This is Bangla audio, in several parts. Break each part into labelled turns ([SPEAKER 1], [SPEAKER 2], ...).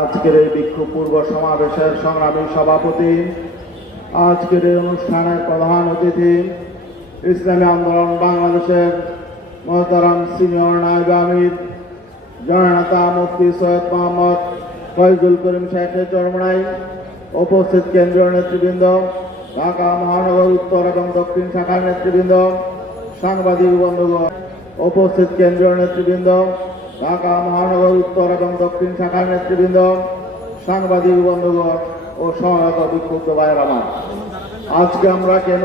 [SPEAKER 1] আজকের এই বিক্ষোভ পূর্ব সমাবেশের সংগ্রামী সভাপতি, আজকের এই অনুষ্ঠানের প্রধান অতিথি, ইসলামী আন্দোলন বাংলাদেশের মহতারাম সিনিয়র নায়ব আমির, জননেতা মুফতি সৈয়দ মোহাম্মদ ফয়জুল করিম শেখের চরমনাই উপস্থিত কেন্দ্রীয় নেতৃবৃন্দ, ঢাকা মহানগর উত্তর এবং দক্ষিণ শাখার নেতৃবৃন্দ, সাংবাদিক বন্ধুগণ, উপস্থিত কেন্দ্রীয় নেতৃবৃন্দ ঢাকা মহানগর উত্তর এবং দক্ষিণ শাখার নেতৃবৃন্দ, সাংবাদিক বন্ধুগণ ও সহায়তা বিক্ষুব্ধ ভাইয়ের আমার। আজকে আমরা কেন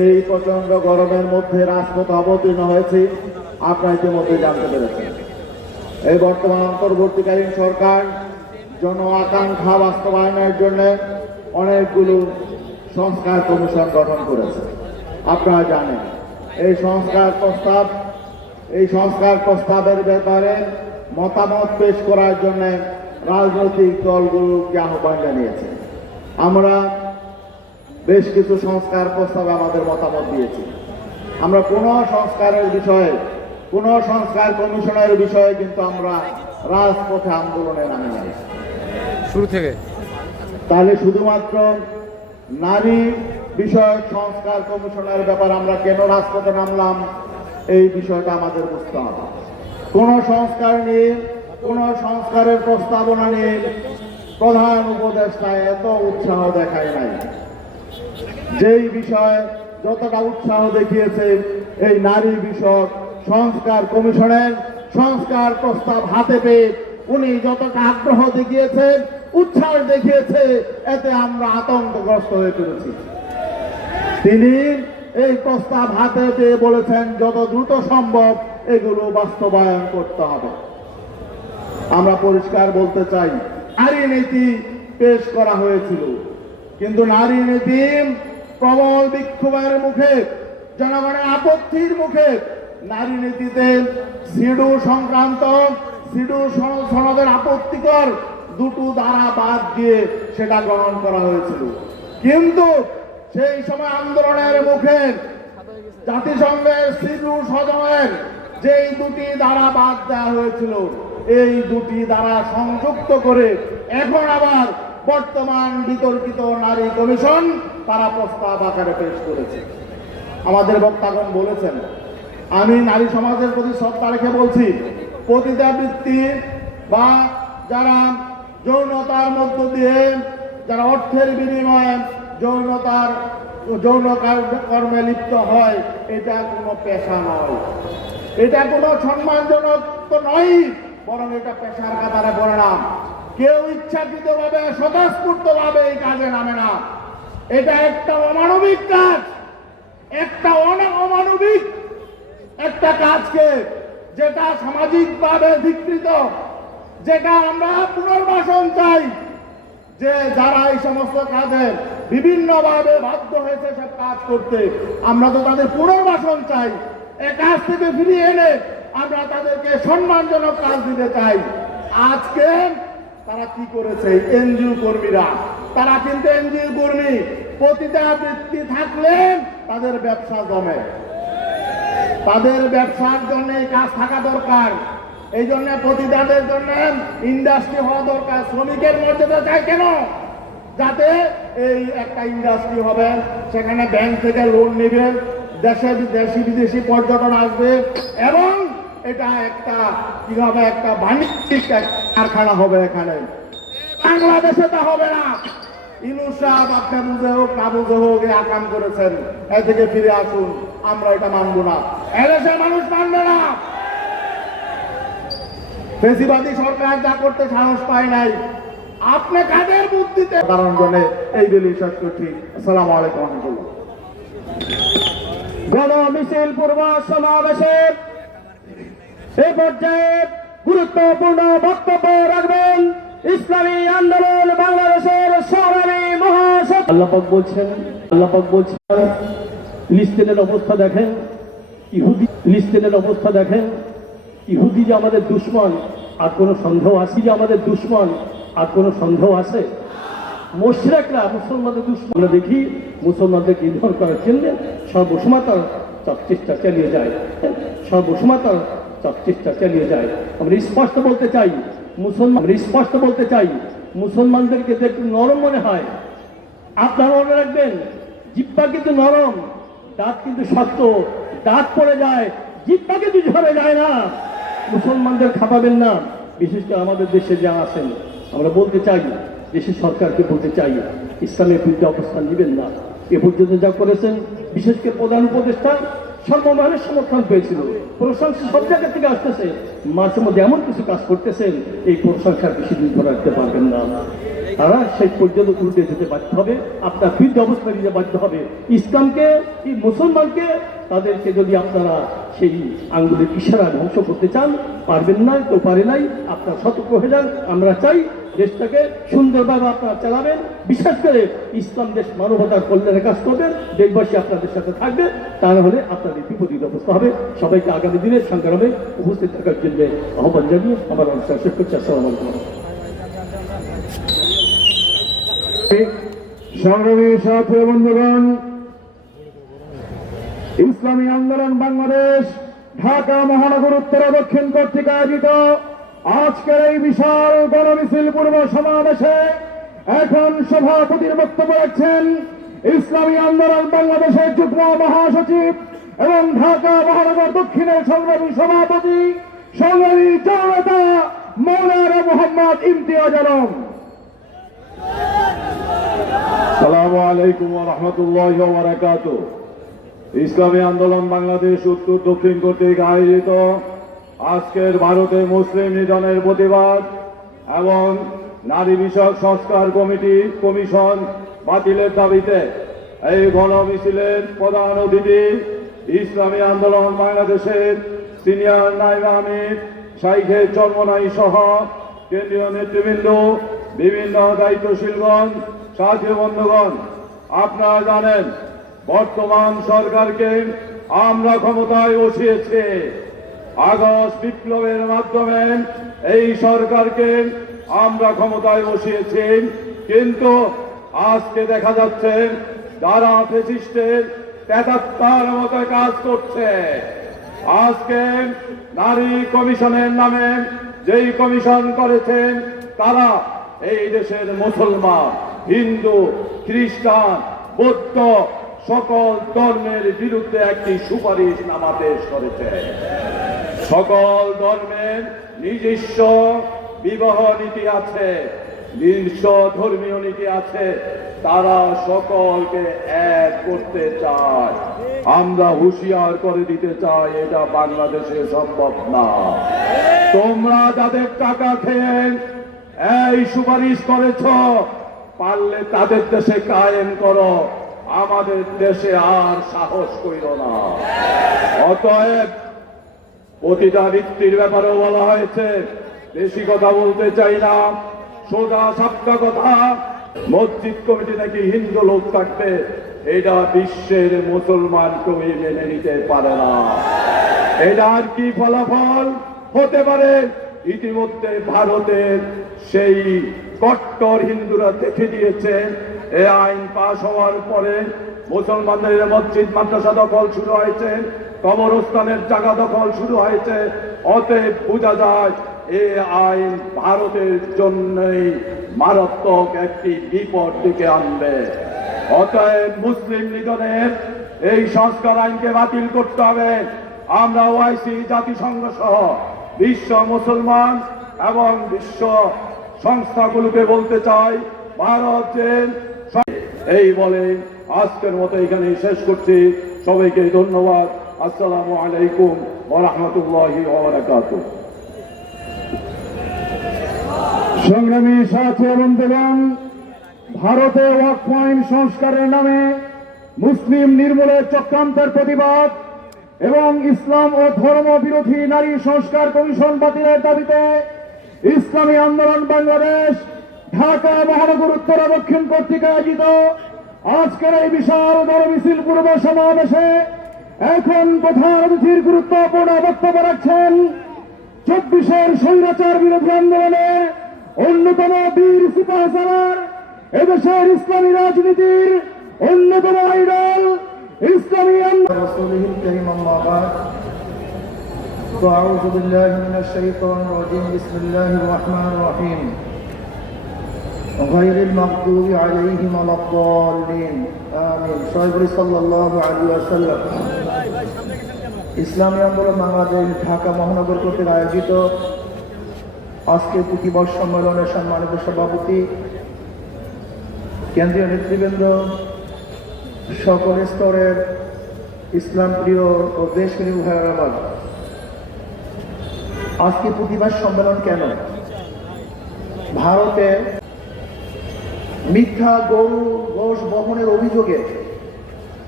[SPEAKER 1] এই প্রচণ্ড গরমের মধ্যে রাজপথ অবতীর্ণ হয়েছি, আপনারা ইতিমধ্যে জানতে পেরেছেন। এই বর্তমান অন্তর্বর্তীকালীন সরকার জন আকাঙ্ক্ষা বাস্তবায়নের জন্য অনেকগুলো সংস্কার কমিশন গঠন করেছে। আপনারা জানেন, এই সংস্কার প্রস্তাব এই সংস্কার প্রস্তাবের ব্যাপারে মতামত পেশ করার জন্য রাজনৈতিক দলগুলোকে আহ্বান জানিয়েছে। আমরা বেশ কিছু সংস্কার প্রস্তাবে আমাদের মতামত দিয়েছি। আমরা কোনো সংস্কারের বিষয়ে কোনো সংস্কার কমিশনের বিষয়ে কিন্তু আমরা রাজপথে আন্দোলনে নামি নাই।
[SPEAKER 2] শুরু থেকে।
[SPEAKER 1] তাহলে শুধুমাত্র নারী বিষয়ক সংস্কার কমিশনের ব্যাপার আমরা কেন রাজপথে নামলাম? এই বিষয়টা আমাদের বুঝতে হবে। কোন সংস্কার নিয়ে কোন সংস্কারের প্রস্তাবনা নিয়ে প্রধান উপদেষ্টা এত উৎসাহ দেখায় নাই। যেই বিষয়ে যতটা উৎসাহ দেখিয়েছে, এই নারী বিষয়ক সংস্কার কমিশনের সংস্কার প্রস্তাব হাতে পেয়ে উনি যতটা আগ্রহ দেখিয়েছেন উৎসাহ দেখিয়েছে, এতে আমরা আতঙ্কগ্রস্ত হয়ে পড়েছি। তিনি এই প্রস্তাব হাতে পেয়ে বলেছেন, যত দ্রুত সম্ভব এগুলো বাস্তবায়ন করতে হবে। আমরা পরিষ্কার বলতে চাই, নারী নীতি পেশ করা হয়েছিল। কিন্তু নারী নীতি প্রবল বিক্ষোভের মুখে, জনগণের আপত্তির মুখে নারী নীতিতে সিডু সংক্রান্ত, সিডু সন- সনদের আপত্তিকর দুটো দ্বারা বাদ দিয়ে সেটা গ্রহণ করা হয়েছিল। কিন্তু সেই সময় আন্দোলনের মুখে জাতিসংঘের সিডু সদনের যেই দুটি দ্বারা বাদ দেওয়া হয়েছিল, এই দুটি দ্বারা সংযুক্ত করে এখন আবার বর্তমান বিতর্কিত নারী কমিশন তারা প্রস্তাব আকারে পেশ করেছে। আমাদের বক্তাগণ বলেছেন, আমি নারী সমাজের প্রতি শ্রদ্ধা রেখে বলছি পতিতাবৃত্তি বা যারা যৌনতার মধ্য দিয়ে, যারা অর্থের বিনিময়ে যৌনতার যৌন কর্মে লিপ্ত হয়, এটা কোনো পেশা নয়। এটা কোনো সম্মানজনক তো নয়, বরং এটা পেশার কাতারে পড়ে না। কেউ ইচ্ছাকৃত ভাবে স্বতঃস্ফূর্ত ভাবে এই কাজে নামে না। এটা একটা অমানবিক কাজ। একটা অমানবিক একটা কাজকে যেটা সামাজিকভাবে ধিকৃত যেটা আমরা পুনর্বাসন চাই। যে যারা এই সমস্ত কাজে বিভিন্নভাবে বাধ্য হয়েছে সব কাজ করতে। আমরা তো তাদের পুনর্বাসন চাই। এ কাজ থেকে ফিরিয়ে এনে আমরা তাদেরকে সম্মানজনক কাজ দিতে চাই। আজকে তারা কি করেছে? এনজিও কর্মীরা। তারা কিন্তু এনজিও কর্মী। প্রতিটা বৃত্তি থাকলে তাদের ব্যবসা জমে। তাদের ব্যবসার জন্য কাজ থাকা দরকার। এই জন্য প্রতিদানের জন্য ইন্ডাস্ট্রি হওয়া দরকার। শ্রমিকের মর্যাদা চাই কেন? যাতে এই একটা ইন্ডাস্ট্রি হবে, সেখানে ব্যাংক থেকে লোন নেবে, দেশে দেশি বিদেশি পর্যটন আসবে এবং এটা একটা কি হবে একটা বাণিজ্যিক কারখানা হবে এখানে। বাংলাদেশে তা হবে না। ইনুস সাহেব হোক হোক আকাম করেছেন। এ থেকে ফিরে আসুন, আমরা এটা মানবো না। এদেশের মানুষ মানবে না। সরকার যা করতে সাহস পায় নাই আপনি কাদের বুদ্ধিতে? কারণ এই বিল শেষ করছি। আসসালামু আলাইকুম রহমতুল্লাহ।
[SPEAKER 3] গণ মিছিল পূর্ব সমাবেশের এ পর্যায়ে গুরুত্বপূর্ণ বক্তব্য রাখবেন ইসলামী আন্দোলন বাংলাদেশের সংগ্রামী মহাসচিব। আল্লাপাক বলছেন আল্লাপাক বলছেন ফিলিস্তিনের অবস্থা দেখেন ইহুদি ফিলিস্তিনের অবস্থা দেখেন ইহুদি যে আমাদের দুশ্মন আর কোনো সন্দেহ আছে যে আমাদের দুশ্মন আর কোনো সন্দেহ আছে? মোশরেকরা, মুসলমানদের দুশ্মন। দেখি মুসলমানদেরকে ইন্ধন করার জন্য সর্বসময় তার চেষ্টা চালিয়ে যায়। সর্বসময় তার সব চেষ্টা চালিয়ে যায়। আমরা স্পষ্ট বলতে চাই, মুসলমান স্পষ্ট বলতে চাই, মুসলমানদেরকে একটু নরম মনে হয়। আপনারা মনে রাখবেন জিব্বা কিন্তু নরম, দাঁত কিন্তু শক্ত। দাঁত পড়ে যায় জিব্বা কিন্তু ঝরে যায় না। মুসলমানদের খাপাবেন না, বিশেষ করে আমাদের দেশে যা আছেন। আমরা বলতে চাই দেশের সরকারকে বলতে চাই ইসলামের বিরুদ্ধে অবস্থান নেবেন না। এ পর্যন্ত যা করেছেন, বিশেষ করে প্রধান উপদেষ্টা সর্বমানের সমর্থন পেয়েছিল। প্রশংসা সব জায়গা থেকে আসতেছে। মাঝে মধ্যে এমন কিছু কাজ করতেছেন, এই প্রশংসার বেশি দিন ধরে রাখতে পারবেন না। তারা সেই পর্যন্ত উল্টে যেতে বাধ্য হবে। আপনার বৃদ্ধ অবস্থায় নিতে বাধ্য হবে। ইসলামকে, এই মুসলমানকে, তাদেরকে যদি আপনারা সেই আঙ্গুলের ইশারা ধ্বংস করতে চান, পারবেন না, কেউ পারে নাই, আপনারা সতর্ক হয়ে যান। আমরা চাই দেশটাকে সুন্দরভাবে আপনারা চালাবেন। বিশেষ করে ইসলাম দেশ মানবতার কল্যাণের কাজ করবেন দেশবাসী আপনাদের সাথে থাকবে, তা হলে আপনাদের বিপরীত অবস্থা হবে। সবাইকে আগামী দিনে সংগ্রামে উপস্থিত থাকার জন্য আহ্বান জানিয়ে আমার অনুষ্ঠান শেষ করছি। আসসালামু আলাইকুম।
[SPEAKER 4] সাথী বন্ধুগণ, ইসলামী আন্দোলন বাংলাদেশ, ঢাকা মহানগর উত্তর দক্ষিণ কর্তৃক আয়োজিত আজকের এই বিশাল গণমিছিল পূর্ব সমাবেশে এখন সভাপতির বক্তব্য রাখছেন ইসলামী আন্দোলন বাংলাদেশের যুগ্ম মহাসচিব এবং ঢাকা মহানগর দক্ষিণের সংগ্রামী সভাপতি, সংগ্রামী জনতা মৌলানা মোহাম্মদ ইমতিয়াজ আলম। সালামু আলাইকুম রহমতুল্লাহ বারাকাত ইসলামী আন্দোলন বাংলাদেশ, উত্তর, দক্ষিণ কর্তৃক আয়োজিত আজকের ভারতে মুসলিম নিধনের প্রতিবাদ এবং নারী বিষয়ক সংস্কার কমিটি, কমিশন বাতিলের দাবিতে এই গণ মিছিলের প্রধান অতিথি ইসলামী আন্দোলন বাংলাদেশের সিনিয়র নাইব আমির শাইখের চর্মনাই সহ কেন্দ্রীয় নেতৃবৃন্দ, বিভিন্ন দায়িত্বশীলগণ সাথী বন্ধুগণ, আপনারা জানেন, বর্তমান সরকারকে আমরা ক্ষমতায় বসিয়েছে। আগস্ট বিপ্লবের মাধ্যমে এই সরকারকে আমরা ক্ষমতায় বসিয়েছি, কিন্তু আজকে দেখা যাচ্ছে যারা ফেসিস্টের তেতাত্তার মতো কাজ করছে। আজকে নারী কমিশনের নামে যেই কমিশন করেছেন, তারা এই দেশের মুসলমান। হিন্দু, খ্রিস্টান, বৌদ্ধ সকল ধর্মের বিরুদ্ধে একটি সুপারিশ নামা পেশ করেছে। সকল ধর্মের নিজস্ব বিবাহ নীতি আছে নিজস্ব ধর্মীয় নীতি আছে, তারা সকলকে এক করতে চায়। আমরা হুঁশিয়ার করে দিতে চাই, এটা বাংলাদেশে সম্ভব না। তোমরা যাদের টাকা খেয়ে এই সুপারিশ করেছ পারলে তাদের দেশে কায়েম করো। আমাদের দেশে আর সাহস করিল না। অতএব প্রতিটা ভিত্তির ব্যাপারেও বলা হয়েছে, বেশি কথা বলতে চাই না। সোজা সাপটা কথা। মসজিদ কমিটি নাকি হিন্দু লোক থাকবে, এটা বিশ্বের মুসলমান কবি মেনে নিতে পারে না। এটার কি ফলাফল? হতে পারে ইতিমধ্যে ভারতের সেই কট্টর হিন্দুরা দেখে দিয়েছেন এ আইন পাশ হওয়ার পরে মুসলমানদের মসজিদ, মাদ্রাসা দখল শুরু হয়েছে, কবরস্থানের জায়গা দখল শুরু হয়েছে। অতএব বোঝা যায়, এ আইন ভারতের জন্যই মারাত্মক একটি বিপদ ডেকে আনবে। অতএব মুসলিম লীগের এই সংস্কার আইনকে বাতিল করতে হবে। আমরা ওয়াইসি জাতিসংঘ সহ বিশ্ব মুসলমান এবং বিশ্ব সংস্থাগুলোকে বলতে চাই, ভারত যে এই বলে আজকের মতো এখানে শেষ করছি। সবাইকে ধন্যবাদ। আসসালামু আলাইকুম ওয়া রাহমাতুল্লাহি ওয়া বারাকাতুহু। সংগ্রামী সাথী বন্ধুগণ ভারতে ওয়াকফ আইন সংস্কারের নামে মুসলিম নির্মূলের চক্রান্তের প্রতিবাদ এবং ইসলাম ও ধর্ম বিরোধী নারী সংস্কার কমিশন বাতিলের দাবিতে ইসলামী আন্দোলন বাংলাদেশ, ঢাকা, মহানগর, উত্তর দক্ষিণ কর্তৃক আয়োজিত। আজকের এই বিশাল বড় মিছিল পূর্ব সমাবেশে এখন প্রধান অতিথির গুরুত্বপূর্ণ বক্তব্য রাখছেন চব্বিশের স্বৈরাচার বিরোধী আন্দোলনে অন্যতম বীর সিপাহসালার এদেশের ইসলামী রাজনীতির অন্যতম আইডল, ইসলামী আন্দোলন
[SPEAKER 2] وأعوذ بالله من الشيطان الرجيم بسم الله الرحمن الرحيم غير المغضوب عليهم ولا الضالين آمين صاحب صلى الله عليه وسلم ইসলামী আন্দোলন বাংলাদেশ ঢাকা মহানগর কর্তৃক আয়োজিত আজকে প্রতিবর্ষ সম্মেলনের সম্মানিত সভাপতি কেন্দ্রীয় নেতৃবৃন্দ সকল স্তরের ইসলাম প্রিয় ও দেশপ্রিয় ভাইয়ের আমার আজকে প্রতিবাদ সম্মেলন কেন? ভারতে মিথ্যা গরু গোষ বহনের অভিযোগে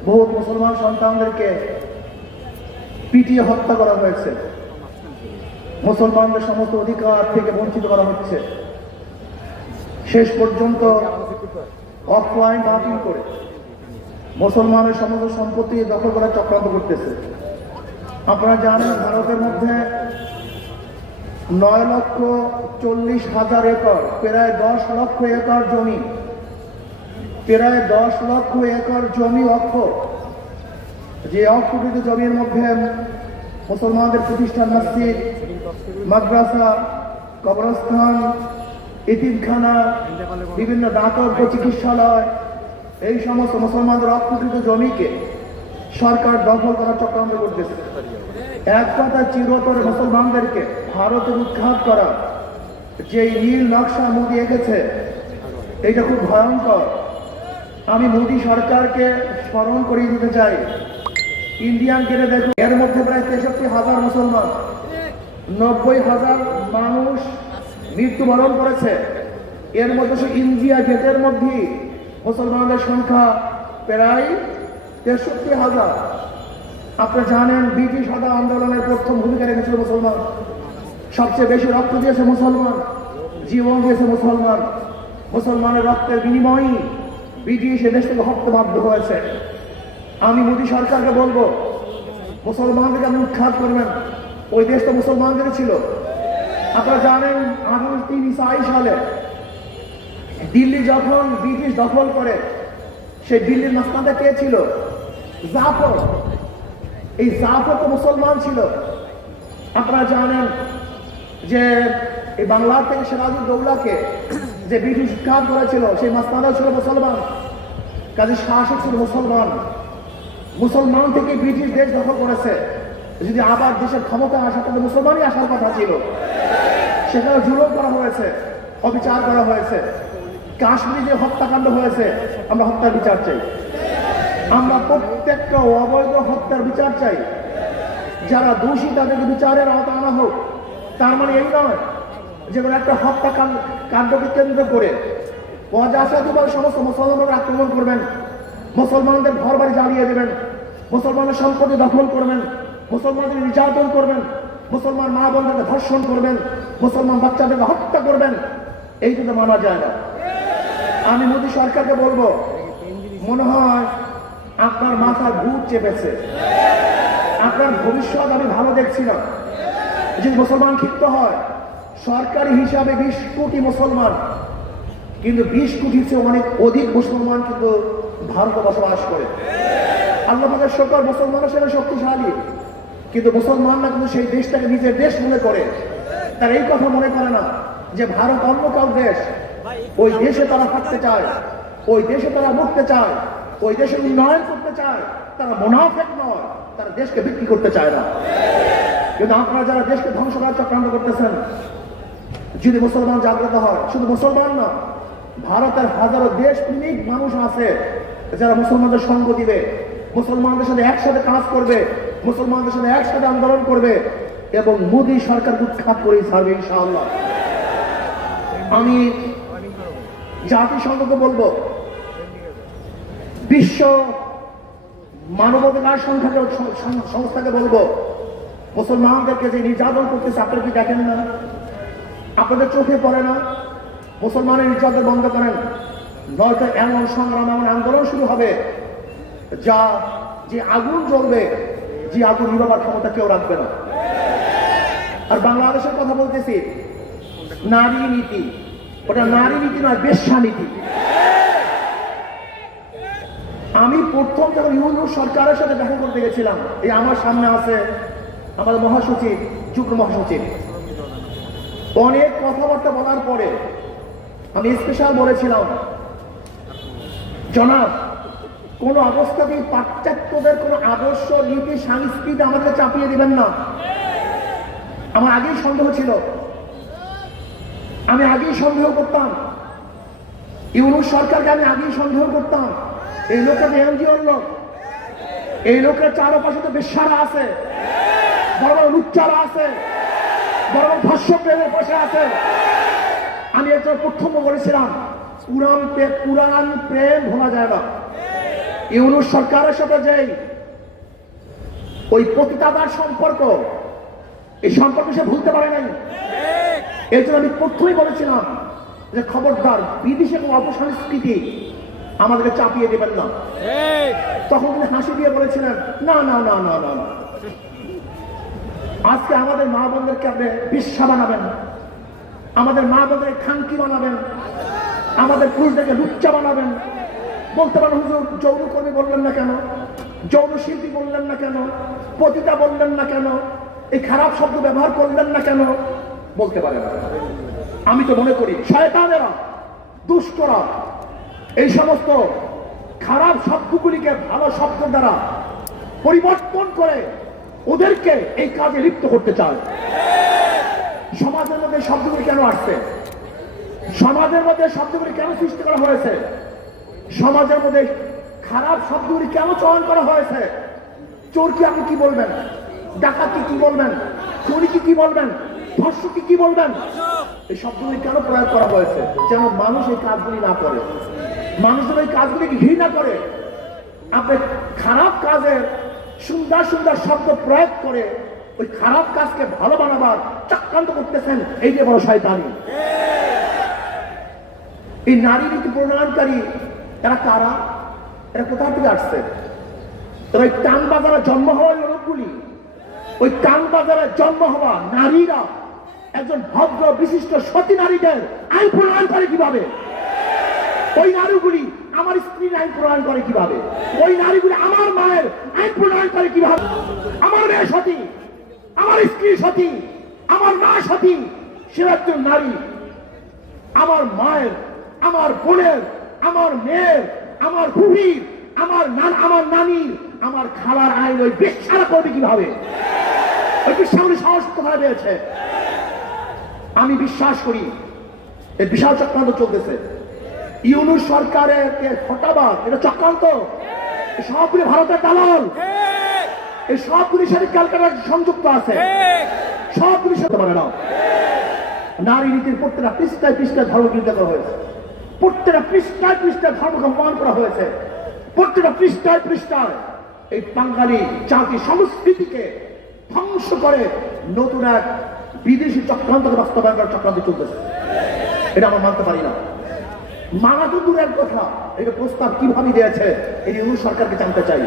[SPEAKER 2] বহু মুসলমান সন্তানদেরকে পিটিয়ে হত্যা করা হয়েছে। মুসলমানদের সমস্ত অধিকার থেকে বঞ্চিত করা হচ্ছে। শেষ পর্যন্ত অফলাইন বাতিল করে মুসলমানের সমস্ত সম্পত্তি দখল করার চক্রান্ত করতেছে। আপনারা জানেন ভারতের মধ্যে নয় লক্ষ চল্লিশ হাজার একর, প্রায় দশ লক্ষ একর জমি। প্রায় দশ লক্ষ একর জমি অক্ষ। যে অক্ষকৃত জমির মধ্যে মুসলমানদের প্রতিষ্ঠান মসজিদ, মাদ্রাসা, কবরস্থান, ইতিমখানা, বিভিন্ন দাতব্য চিকিৎসালয়, এই সমস্ত মুসলমানদের অক্ষকৃত জমিকে সরকার দখল করার চক্রান্ত করতেছে। এক কথা চিরতরে মুসলমানদেরকে ভারতের উৎখাত করা যে নীল নকশা মোদি এঁকেছে এটা খুব ভয়ঙ্কর। আমি মোদি সরকারকে স্মরণ করিয়ে দিতে চাই। ইন্ডিয়ান গেটে দেখুন, এর মধ্যে প্রায় তেষট্টি হাজার মুসলমান, নব্বই হাজার মানুষ মৃত্যুবরণ করেছে। এর মধ্যে সে ইন্ডিয়া গেটের মধ্যেই মুসলমানদের সংখ্যা প্রায় তেষট্টি হাজার। আপনি জানেন, ব্রিটিশ সাদা আন্দোলনের প্রথম ভূমিকা রেখেছিল মুসলমান। সবচেয়ে বেশি রক্ত দিয়েছে মুসলমান, জীবন দিয়েছে মুসলমান। মুসলমানের রক্তের বিনিময়ই ব্রিটিশ এদেশ থেকে হত্যা বাধ্য হয়েছে। আমি মোদী সরকারকে বলব মুসলমানদেরকে আপনি উৎখাত করবেন। ওই দেশ তো মুসলমানদের ছিল। আপনারা জানেন, আঠারোশো তিন সালে দিল্লি যখন ব্রিটিশ দখল করে, সেই দিল্লির মাস্তানটা কে ছিল? জাফর। এই জাফর তো মুসলমান ছিল। আপনারা জানেন যে এই বাংলার থেকে দৌলাকে যে ব্রিটিশ উৎখাত করেছিল, সেই মাস্তানরা ছিল মুসলমান। কাজে শাসক ছিল মুসলমান। মুসলমান থেকে ব্রিটিশ দেশ দখল করেছে। যদি আবার দেশের ক্ষমতা আসা, তাহলে মুসলমানই আসার কথা ছিল। সেখানে জুলুম করা হয়েছে, অবিচার করা হয়েছে। কাশ্মীরে যে হত্যাকাণ্ড হয়েছে, আমরা হত্যার বিচার চাই। আমরা প্রত্যেকটা অবৈধ হত্যার বিচার চাই। যারা দোষী তাদেরকে বিচারের আওতা আনা হোক। তার মানে এই নয় যে কোনো একটা হত্যাকাণ্ড কাণ্ডকে কেন্দ্র করে অজাসাদিবার সমস্ত মুসলমানদের আক্রমণ করবেন, মুসলমানদের ঘর বাড়ি জ্বালিয়ে দেবেন মুসলমানের সম্পত্তি দখল করবেন, মুসলমানদের নির্যাতন করবেন, মুসলমান মা বোনদেরকে ধর্ষণ করবেন, মুসলমান বাচ্চাদেরকে হত্যা করবেন এই কিন্তু মানা যায় না। আমি মোদী সরকারকে বলব, মনে হয় আপনার মাথায় ভূত চেপেছে। আপনার ভবিষ্যৎ আমি ভালো দেখছি না যদি মুসলমান ক্ষিপ্ত হয়, সরকারি হিসাবে বিশ কোটি মুসলমান। কিন্তু বিশ কোটির চেয়ে অনেক অধিক মুসলমান কিন্তু ভারতে বসবাস করে। আল্লাহ সকল মুসলমানের সেটা শক্তিশালী। কিন্তু মুসলমানরা কিন্তু সেই দেশটাকে নিজের দেশ মনে করে। তারা এই কথা মনে করে না যে ভারত অন্য কাউ দেশ। ওই দেশে তারা থাকতে চায়। ওই দেশে তারা মুক্তে চায়। ওই দেশে উন্নয়ন করতে চায়, তারা মোনাফেক নয়, তারা দেশকে বিক্রি করতে চায় না। কিন্তু আপনারা যারা দেশকে ধ্বংস করার চক্রান্ত করতেছেন, যদি মুসলমান জাগ্রত হয়, শুধু মুসলমান না, ভারতের হাজারো দেশ প্রেমিক মানুষ আছে, যারা মুসলমানদের সঙ্গ দিবে, মুসলমানদের সাথে একসাথে কাজ করবে, মুসলমানদের সাথে একসাথে আন্দোলন করবে, এবং মোদী সরকার উৎখাত করে ছাড়বে ইনশাআল্লাহ। আমি জাতিসংঘকে বলব বিশ্ব মানবাধিকার সংখ্যাকে সংস্থাকে বলব। মুসলমানদেরকে যে নির্যাতন করতেছে, আপনারা কি দেখেন না? আপনাদের চোখে পড়ে না? মুসলমানের নির্যাতন বন্ধ করেন। নয়তো এমন সংগ্রাম, এমন আন্দোলন শুরু হবে যা যে আগুন জ্বলবে, যে আগুন নিরবার ক্ষমতা কেউ রাখবে না। আর বাংলাদেশের কথা বলতেছি, নারী নীতি। ওটা নারী নীতি নয়, বেশ্যা নীতি। আমি প্রথম যখন ইউনুস সরকারের সাথে দেখা করতে গেছিলাম, এই আমার সামনে আছে আমাদের মহাসচিব, যুগ্ম মহাসচিব। অনেক কথাবার্তা বলার পরে আমি স্পেশাল বলেছিলাম, জনাব, কোন অবস্থাতেই পাশ্চাত্যদের কোন আদর্শ, নীতি, সংস্কৃতি আমাকে চাপিয়ে দিবেন না। আমার আগেই সন্দেহ ছিল। আমি আগেই সন্দেহ করতাম। ইউনুস সরকারকে আমি আগেই সন্দেহ করতাম। এই লোকটা এনজিওর লোক। এই লোকের চারপাশে তো বেশ্যারা আছে। বড় বড় লুচ্চারা আছে। বড় বড় ধর্ষক প্রেমের বসে আছে। আমি একজন প্রথম বলেছিলাম, পুরাণ প্রে- পুরাণ প্রেম ভোলা যায় না। ইউনুস সরকারের সাথে যেই ওই পতিতাদার সম্পর্ক, এই সম্পর্ক সে ভুলতে পারে নাই। এর জন্য আমি প্রথমেই বলেছিলাম যে খবরদার বিদেশে অপসংস্কৃতি আমাদেরকে চাপিয়ে দেবেন না। তখন তিনি হাসি দিয়ে বলেছিলেন না না না না না আজকে আমাদের মা বোনদেরকে আপনি বিশ্বা বানাবেন। আমাদের মা বোনদের খানকি বানাবেন। আমাদের পুরুষদেরকে লুচ্চা বানাবেন। বলতে পারেন হুজুর যৌনকর্মী বললেন না কেন? যৌন শিল্পী বললেন না কেন? পতিতা বললেন না কেন? এই খারাপ শব্দ ব্যবহার করলেন না কেন? বলতে পারেন। আমি তো মনে করি শয়তানেরা দুষ্টরা এই সমস্ত খারাপ শব্দগুলিকে ভালো শব্দ দ্বারা পরিবর্তন করে ওদেরকে এই কাজে লিপ্ত করতে চায়। সমাজের মধ্যে শব্দগুলি কেন আসছে? সমাজের মধ্যে শব্দগুলি কেন সৃষ্টি করা হয়েছে? সমাজের মধ্যে খারাপ শব্দগুলি কেন চয়ন করা হয়েছে? চোর কি আপনি কি বলবেন? ডাকাতকে কি বলবেন? চুরি কি কি বলবেন? ধর্ষকে কি বলবেন? এই শব্দগুলি কেন প্রয়োগ করা হয়েছে? যেন মানুষ এই কাজগুলি না করে। মানুষ ওই এই কাজগুলিকে ঘৃণা করে। আপনি খারাপ কাজের সুন্দর সুন্দর শব্দ প্রয়োগ করে ওই খারাপ কাজকে ভালো বানাবার চক্রান্ত করতেছেন এই যে বড় শয়তানি। এই নারী নীতি প্রণয়নকারী এরা কারা? এরা কোথা থেকে আসছে? তবে ওই টান বাজারে জন্ম হওয়া লোকগুলি। ওই টান বাজারে জন্ম হওয়া নারীরা একজন ভদ্র, বিশিষ্ট, সতী নারীদের আইন প্রণয়ন করে কীভাবে? ওই নারীগুলি আমার স্ত্রীর আইন প্রণয়ন করে কীভাবে? ওই নারীগুলি আমার মায়ের আইন প্রণয়ন করে কীভাবে? আমার মেয়ে সতী, আমার স্ত্রী সতী, আমার মা সতী, সে একজন নারী। আমার মায়ের, আমার বোনের, আমার মেয়ের, আমার ফুফির আমার আমার নানির, আমার খালার আইন ওই বেশারা করবে কীভাবে? ওই বিশ্বাসগুলি সাহস কোথায় পেয়েছে আমি বিশ্বাস করি, এই বিশাল চক্রান্ত চলতেছে। ইউনুস সরকারের ফটাবাদ এটা চক্রান্ত। সবগুলি ভারতের দালাল। এই সবগুলির সাথে ক্যালকাটা সংযুক্ত আছে। সবগুলির সাথে পারে না। নারী নীতির প্রত্যেকটা পৃষ্ঠায় পৃষ্ঠায় ধর্ম বিরোধিতা করা হয়েছে। প্রত্যেকটা পৃষ্ঠায় পৃষ্ঠায় ধর্মকে অপমান করা হয়েছে। প্রত্যেকটা পৃষ্ঠায় পৃষ্ঠায় এই বাঙালি জাতি সংস্কৃতিকে ধ্বংস করে নতুন এক বিদেশি চক্রান্তকে বাস্তবায়ন করার চক্রান্ত চলতেছে। এটা আমরা মানতে পারি না। মানা তো দূরের কথা। এটা প্রস্তাব কীভাবে দিয়েছে এই অনু সরকারকে জানতে চাই।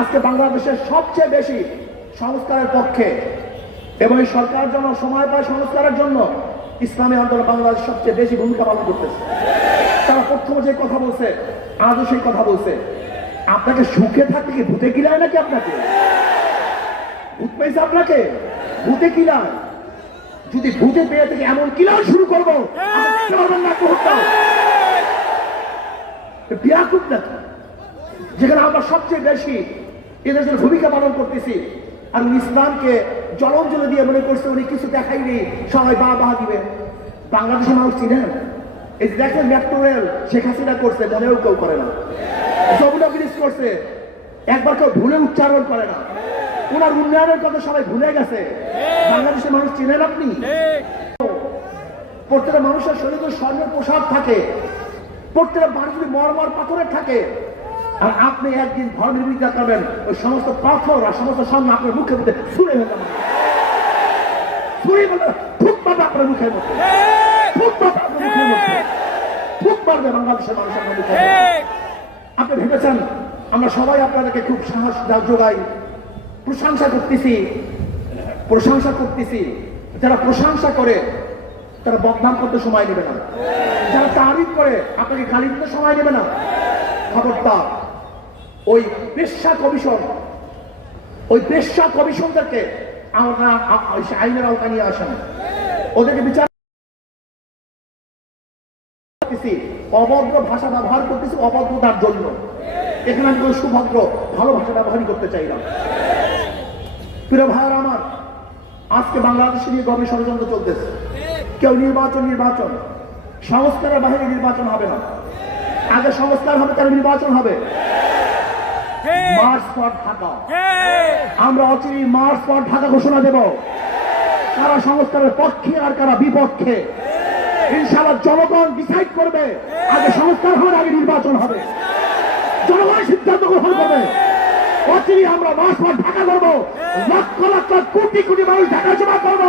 [SPEAKER 2] আজকে বাংলাদেশের সবচেয়ে বেশি সংস্কারের পক্ষে এবং সরকার যেন সময় পায় সংস্কারের জন্য, ইসলামী আন্দোলন বাংলাদেশ সবচেয়ে বেশি ভূমিকা পালন করতেছে। তারা প্রথমে যে কথা বলছে, আজও সেই কথা বলছে। আপনাকে সুখে থাকতে কি ভূতে কিলায় নাকি আপনাকে? ভূত পেয়েছে আপনাকে? ভূতে কিলায় যদি ভূতে পেয়ে থেকে এমন কিলার শুরু করব আপনি না বিয়াকুব নাকি যেখানে আমরা সবচেয়ে বেশি এদেশের ভূমিকা পালন করতেছি আর ইসলামকে জলঞ্জলি দিয়ে মনে করছে উনি কিছু দেখাইনি সবাই বা বাহা দিবে। বাংলাদেশের মানুষ চিনেন এই দেখেন মেট্রো রেল শেখ হাসিনা করছে মনেও কেউ করে না। যমুনা ব্রিজ করছে একবার কেউ ভুলে উচ্চারণ করে না। ওনার উন্নয়নের কথা সবাই ভুলে গেছে। চিনেন আপনি? প্রত্যেকটা মানুষের শরীরে স্বর্ণের পোশাক থাকে প্রত্যেকটা মানুষ মরমর পাথরের থাকে আর আপনি একদিন ধর্মের বিরোধিতা করবেন ওই সমস্ত পাথর আর সমস্ত স্বর্ণ আপনার মধ্যে ছুড়ে ফেলতে ছুড়ে ফেলতে ফুক মারবে আপনার মুখের মধ্যে। ফুক মারবে আপনার মুখের মধ্যে। বাংলাদেশের মানুষের আপনি ভেবেছেন আমরা সবাই আপনাদেরকে খুব সাহস যোগাই। প্রশংসা করতেছি। প্রশংসা করতেছি। যারা প্রশংসা করে, তারা বদনাম করতে সময় নেবে না। যারা তারিফ করে, আপনাকে গালি দিতে সময় নেবে না। খবরদার, ওই পেশা কমিশন, ওই পেশা কমিশনদেরকে আমরা আইনের আওতায় নিয়ে আসেন। ওদেরকে বিচার অভদ্র ভাষা ব্যবহার করতেছি অভদ্রতার জন্য। এখানে আমি সুভদ্র, ভালো ভাষা ব্যবহারই করতে চাই না। প্রিয় ভাইয়ার আজকে বাংলাদেশে নিয়ে গভীর ষড়যন্ত্র চলতেছে। কেউ নির্বাচন নির্বাচন। সংস্কারের বাইরে নির্বাচন হবে না। আগে সংস্কার হবে তার নির্বাচন হবে। মার্চ পর ঢাকা। আমরা অচিরি মার্চ পর ঢাকা ঘোষণা দেব। কারা সংস্কারের পক্ষে আর কারা বিপক্ষে। ইনশাআল্লাহ জনগণ ডিসাইড করবে। আগে সংস্কার হবে আগে নির্বাচন হবে। জনগণ সিদ্ধান্ত গ্রহণ করবে। অচিরি আমরা মাস পর ঢাকা করব লক্ষ লক্ষ কোটি কোটি মানুষ ঢাকা জমা করব।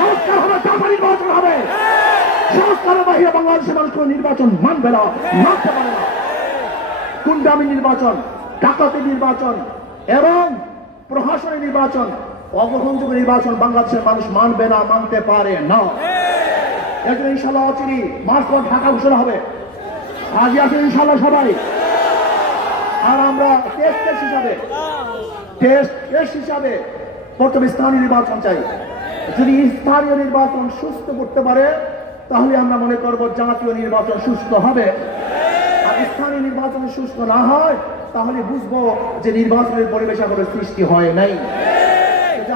[SPEAKER 2] সংস্কার হবে, তারপর নির্বাচন হবে। সংস্কারের বাহিরে বাংলাদেশের মানুষ কোনো নির্বাচন মানবে না, মানতে পারে না। কুন্ডামি নির্বাচন, ডাকাতি নির্বাচন এবং প্রশাসনের নির্বাচন, অগ্রহণযোগ্য নির্বাচন বাংলাদেশের মানুষ মানবে না, মানতে পারে না। এর জন্য ইনশাল্লাহ অচিরি মার্চ পর ঢাকা ঘোষণা হবে। আজই আছে ইনশাল্লাহ সবাই। আর আমরা টেস্ট কেস হিসাবে টেস্ট কেস হিসাবে প্রথমে স্থানীয় নির্বাচন চাই। যদি স্থানীয় নির্বাচন সুস্থ করতে পারে, তাহলে আমরা মনে করব জাতীয় নির্বাচন সুস্থ হবে। আর স্থানীয় নির্বাচন সুস্থ না হয়, তাহলে বুঝব যে নির্বাচনের পরিবেশ এখনও সৃষ্টি হয় নাই।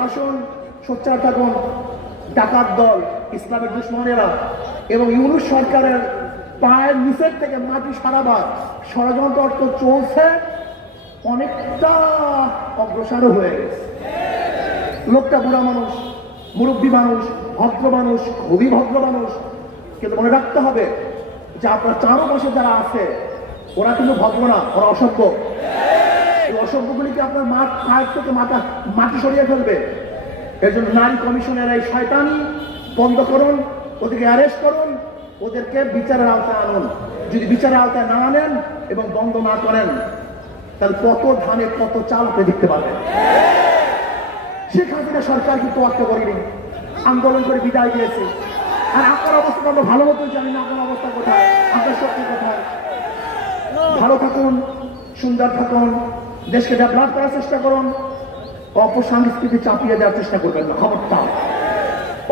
[SPEAKER 2] আসুন, সোচ্চার থাকুন, ডাকাত দল, ইসলামের দুশ্মনেরা এবং ইউনুস সরকারের পায়ের নিচের থেকে মাটি সারাবার ষড়যন্ত্র অর্থ চলছে, অনেকটা অগ্রসর হয়ে গেছে। লোকটা বুড়া মানুষ, মুরব্বী মানুষ, ভদ্র মানুষ, খুবই ভদ্র মানুষ। কিন্তু মনে রাখতে হবে যে আপনার চারপাশে যারা আছে, ওরা কিন্তু ভদ্র না, ওরা অসভ্য। এই অসভ্যগুলিকে আপনার মাঠ পায়ের থেকে মাথা মাটি সরিয়ে ফেলবে। এর জন্য নারী কমিশনের এই শয়তানি বন্ধ করুন ওদেরকে অ্যারেস্ট করুন। ওদেরকে বিচারের আওতায় আনুন। যদি বিচারের আওতায় না আনেন এবং বন্ধ না করেন, তাহলে কত ধানে কত চাল আপনি দেখতে পাবেন। শেখ হাসিনা সরকার কিন্তু তোয়াক্কা করেনি। আন্দোলন করে বিদায় দিয়েছে। আর আপনার অবস্থা আমরা ভালো মতো জানি না, আপনার অবস্থা কোথায়, আপনার শক্তি কোথায়। ভালো থাকুন, সুন্দর থাকুন, দেশকে ডেভেলপ করার চেষ্টা করুন। অপসংস্কৃতি চাপিয়ে দেওয়ার চেষ্টা করবেন না, খবরদার।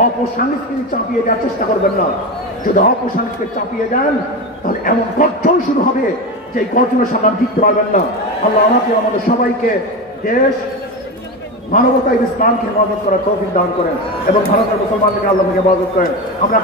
[SPEAKER 2] অপসংস্কৃতি চাপিয়ে দেওয়ার চেষ্টা করবেন না। যদি অপসংস্কৃতি চাপিয়ে দেন তাহলে এমন গর্জন শুরু হবে যে গর্জনের সামনে টিকতে পারবেন না। আল্লাহ আমাকে আমাদের সবাইকে দেশ মানবতা ইসলামকে হেফাজত করার তৌফিক দান করেন এবং ভারতের মুসলমানকে আল্লাহকে হেফাজত করেন। আমরা